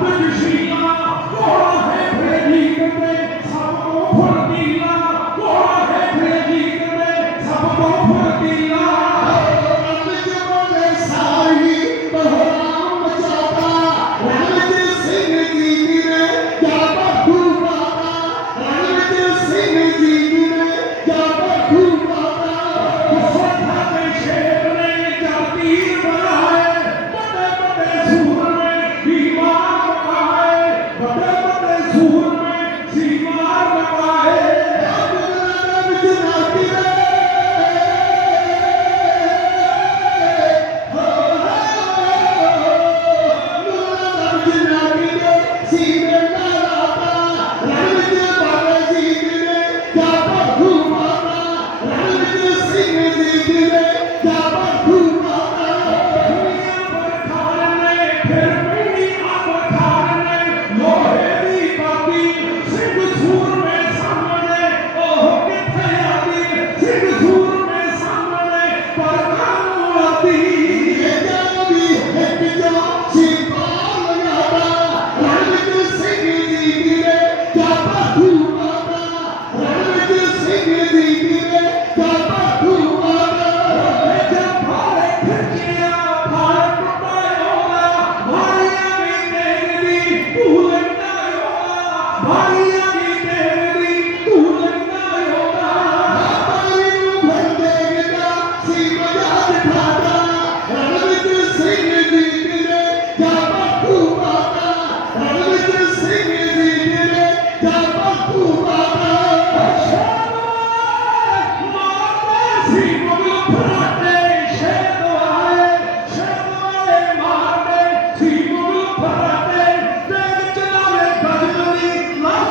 With your feet.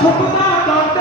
Singh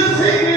the singing.